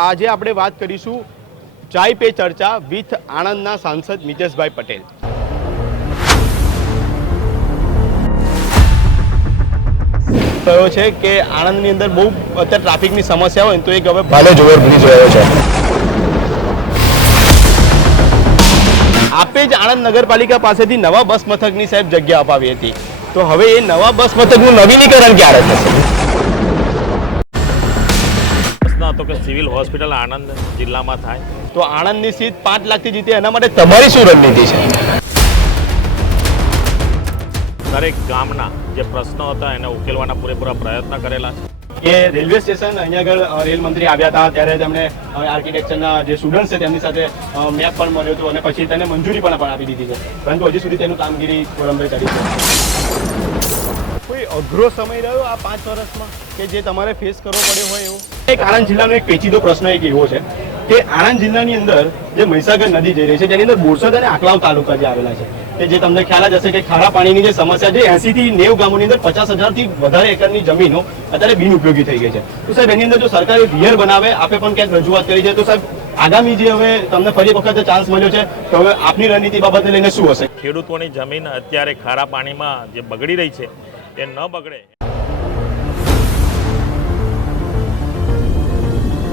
આજે આપણે વાત કરીશું ચાય પે ચર્ચા વિથ આણંદના સાંસદ મિતેશભાઈ પટેલ. થયો છે કે આણંદની અંદર બહુ અત્યારે ટ્રાફિકની સમસ્યા હોય તો એક હવે ભાલે જોવર બની રહ્યો છે. આપે જ આણંદ નગરપાલિકા પાસેથી નવા બસ મથકની સાહેબ જગ્યા અપાવી હતી. તો હવે એ નવા બસ મથકનું નવીનીકરણ ક્યારે થશે? હતો કે સિવિલ હોસ્પિટલ આણંદ જિલ્લામાં થાય. તો આણંદની સીટ પાંચ લાખથી જીતે એના માટે તમારી શું રણનીતિ છે? દરેક ગામના જે પ્રશ્નો હતા એને ઉકેલવાના પૂરેપૂરા પ્રયત્ન કરેલા છે. કે રેલવે સ્ટેશન અહીંયા આગળ રેલ મંત્રી આવ્યા હતા ત્યારે તેમણે આર્કિટેક્ચરના જે સ્ટુડન્ટ છે તેમની સાથે મેપ પણ મળ્યો હતો અને પછી તેને મંજૂરી પણ આપી દીધી છે. પરંતુ હજી સુધી તેનું કામગીરી વિલંબે કરી છે. કોઈ અઘરો સમય રહ્યો આ પાંચ વર્ષમાં? કે જે તમારે ફેસ કરવો પડ્યો હોય એવું? આણંદ જિલ્લાનો એક પેચીદો પ્રશ્ન એક એવો છે કે આણંદ જિલ્લાની અંદર જે મહીસાગર નદી જઈ રહી છે તેની અંદર બોરસદ અને આકલાવ તાલુકા જે આવેલા છે, કે જે તમને ખ્યાલ જ હશે કે ખારા પાણીની જે સમસ્યા છે એસી થી નેવ ગામોની અંદર પચાસ હજારથી વધારે એકરની જમીનો અત્યારે બિનઉપયોગી થઈ ગઈ છે. તો સાહેબ, એની અંદર જો સરકારે વિયર બનાવે, આપે પણ ક્યાંક રજૂઆત કરી છે, તો સાહેબ, આગામી જે હવે તમને ફરી વખત ચાન્સ મળ્યો છે, તો હવે આપની રણનીતિ બાબતે લઈને શું હશે? ખેડૂતોની જમીન અત્યારે ખારા પાણીમાં જે બગડી રહી છે, એ ન બગડે.